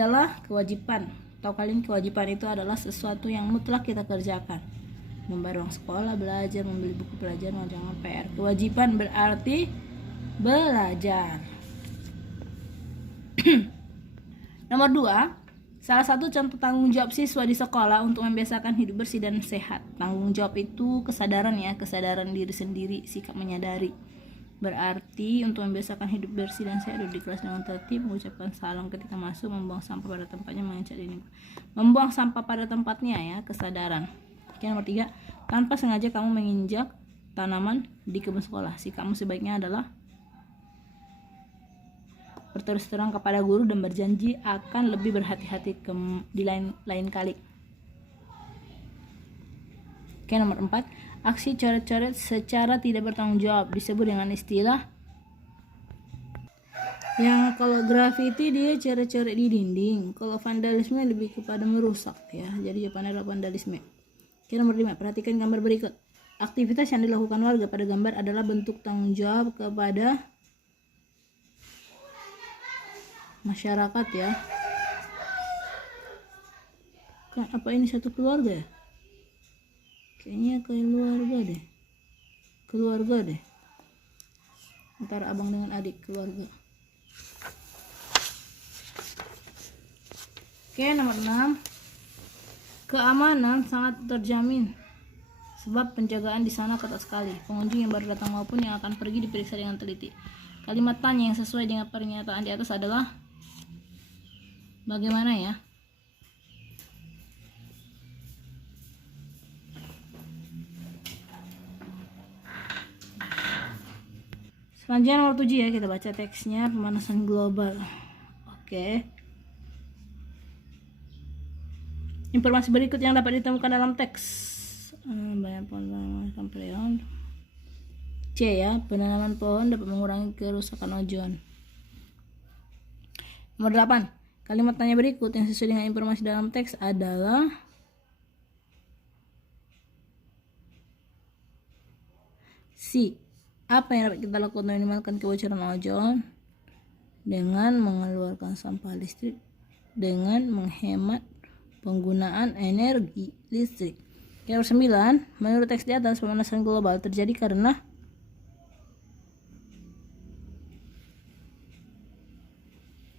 adalah kewajiban. Tahu kalian, kewajiban itu adalah sesuatu yang mutlak kita kerjakan. Membayar uang sekolah, belajar, membeli buku pelajaran, mengerjakan PR. Kewajiban berarti belajar. Nomor 2, salah satu contoh tanggung jawab siswa di sekolah untuk membiasakan hidup bersih dan sehat. Tanggung jawab itu kesadaran ya, kesadaran diri sendiri, sikap menyadari. Berarti untuk membiasakan hidup bersih dan sehat, duduk di kelas dengan tertib, mengucapkan salam ketika masuk, membuang sampah pada tempatnya, mengecek dinding. Membuang sampah pada tempatnya ya, kesadaran. Oke, nomor 3, tanpa sengaja kamu menginjak tanaman di kebun sekolah. Sikapmu sebaiknya adalah berterus terang kepada guru dan berjanji akan lebih berhati-hati di lain kali. Oke, nomor 4, aksi coret-coret secara tidak bertanggung jawab disebut dengan istilah yang kalau graffiti dia coret-coret di dinding, kalau vandalisme lebih kepada merusak ya, jadi jawabannya adalah vandalisme. Oke, nomor 5, perhatikan gambar berikut. Aktivitas yang dilakukan warga pada gambar adalah bentuk tanggung jawab kepada masyarakat ya. Apa ini satu keluarga ya? Kayaknya keluarga deh antara abang dengan adik, keluarga. Oke, nomor 6, keamanan sangat terjamin sebab penjagaan di sana ketat sekali. Pengunjung yang baru datang maupun yang akan pergi diperiksa dengan teliti. Kalimat tanya yang sesuai dengan pernyataan di atas adalah bagaimana ya? Selanjutnya nomor 7 ya, kita baca teksnya, pemanasan global. Oke. Informasi berikut yang dapat ditemukan dalam teks. Banyak pohon kameleon. C ya, penanaman pohon dapat mengurangi kerusakan ozon. Nomor 8, kalimat tanya berikut yang sesuai dengan informasi dalam teks adalah C. Apa yang dapat kita lakukan untuk meminimalkan kebocoran ozon? Dengan mengeluarkan sampah listrik, dengan menghemat penggunaan energi listrik. Nomor 9, menurut teks di atas, pemanasan global terjadi karena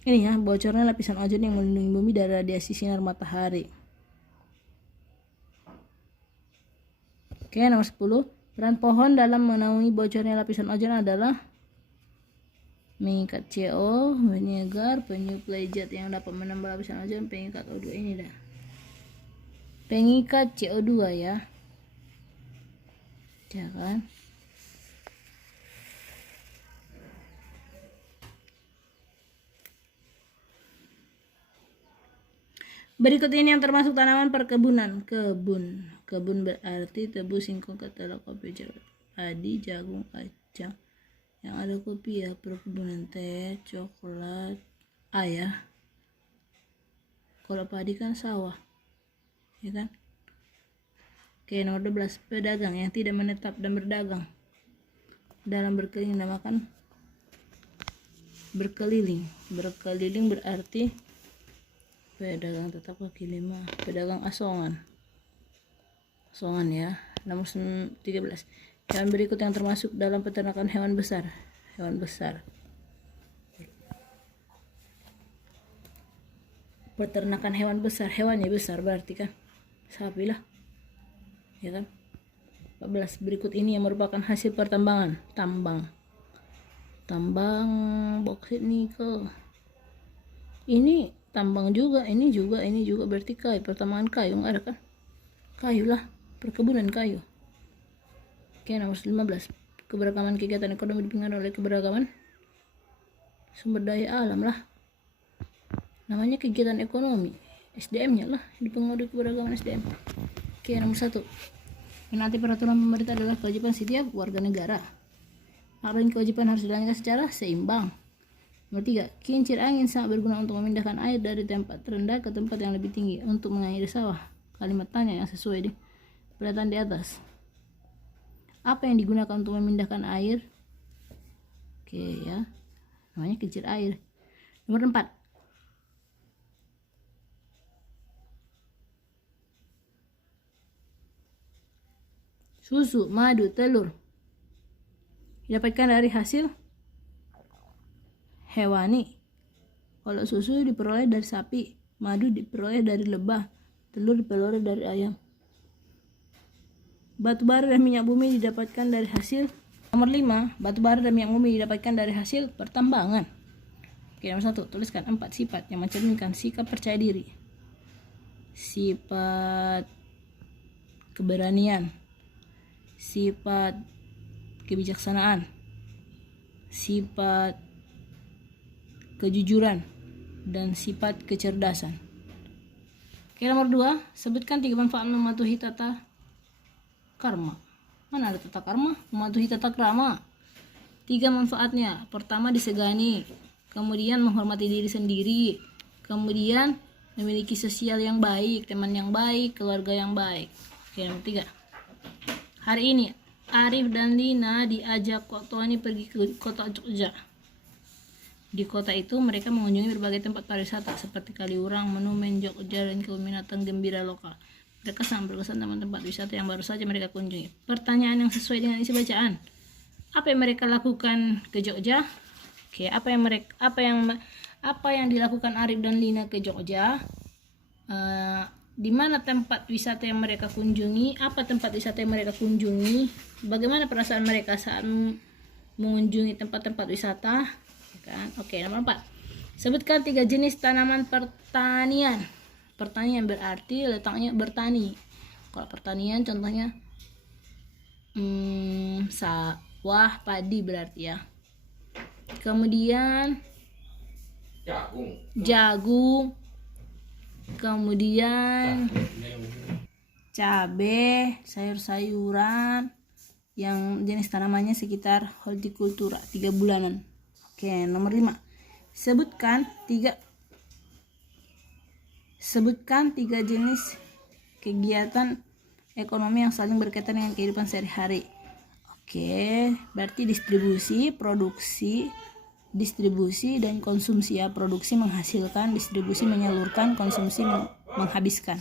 ini ya, bocornya lapisan ozon yang melindungi bumi dari radiasi sinar matahari. Oke, nomor 10, peran pohon dalam menaungi bocornya lapisan ozon adalah mengikat CO, menyegar, penyuplai zat yang dapat menambah lapisan ozon, pengikat O2 ini dah. Pengikat CO2 ya. Ya kan? Berikut ini yang termasuk tanaman perkebunan. Kebun berarti tebu, singkong, ketela, kopi, jeruk, padi, jagung, kacang. Yang ada kopi ya, perkebunan teh, coklat, ya. Kalau padi kan sawah, ya kan? Oke, nomor 12, pedagang yang tidak menetap dan berdagang dalam berkeliling dinamakan berkeliling. Berkeliling berarti pedagang tetap kaki lima, pedagang asongan ya. Nomor 13, hewan berikut yang termasuk dalam peternakan hewan besar. Peternakan hewan besar, hewannya besar berarti kan sapi lah, ya kan? 14, berikut ini yang merupakan hasil pertambangan. Tambang boksit nikel. Ini tambang juga, ini juga berarti kayu, pertambangan kayu nggak ada kan? Kayu lah, perkebunan kayu. Oke, nomor 15, keberagaman kegiatan ekonomi dipengaruhi oleh keberagaman sumber daya alam lah. Namanya kegiatan ekonomi, SDM-nya lah dipengaruhi keberagaman SDM. Oke, nomor 1, menaati peraturan pemerintah adalah kewajiban setiap warga negara. Hak dan kewajiban harus dijalankan secara seimbang. Nomor 3, kincir angin sangat berguna untuk memindahkan air dari tempat rendah ke tempat yang lebih tinggi untuk mengairi sawah. Kalimat tanya yang sesuai di pernyataan di atas. Apa yang digunakan untuk memindahkan air? Oke ya, namanya kincir air. Nomor 4, susu, madu, telur didapatkan dari hasil hewani. Kalau susu diperoleh dari sapi, madu diperoleh dari lebah, telur diperoleh dari ayam. Batu bara dan minyak bumi didapatkan dari hasil. Nomor 5, batu bara dan minyak bumi didapatkan dari hasil pertambangan. Oke, nomor 1, tuliskan 4 sifat yang mencerminkan sikap percaya diri. Sifat keberanian, sifat kebijaksanaan, sifat kejujuran, dan sifat kecerdasan. Oke, nomor 2, sebutkan 3 manfaat mematuhi tata karma. Mana ada tata karma? Mematuhi tata krama. 3 manfaatnya. Pertama, disegani, kemudian menghormati diri sendiri, kemudian memiliki sosial yang baik, teman yang baik, keluarga yang baik. Oke, nomor 3. Hari ini Arif dan Lina diajak Kok Tony pergi ke kota Jogja. Di kota itu mereka mengunjungi berbagai tempat pariwisata seperti Kaliurang, Monumen Jogja, dan kebun binatang gembira lokal. Mereka sangat berkesan dengan tempat wisata yang baru saja mereka kunjungi. Pertanyaan yang sesuai dengan isi bacaan. Apa yang mereka lakukan ke Jogja? Oke, apa yang dilakukan Arif dan Lina ke Jogja? Di mana tempat wisata yang mereka kunjungi? Apa tempat wisata yang mereka kunjungi? Bagaimana perasaan mereka saat mengunjungi tempat-tempat wisata? Kan? Oke, nomor 4. Sebutkan 3 jenis tanaman pertanian. Pertanian berarti letaknya bertani. Kalau pertanian contohnya sawah, padi berarti ya. Kemudian jagung, kemudian cabai, sayur-sayuran yang jenis tanamannya sekitar hortikultura 3 bulanan. Oke, nomor 5. Sebutkan 3 jenis kegiatan ekonomi yang saling berkaitan dengan kehidupan sehari-hari. Oke, berarti distribusi, produksi, distribusi, dan konsumsi ya. Produksi menghasilkan, distribusi menyalurkan, konsumsi menghabiskan.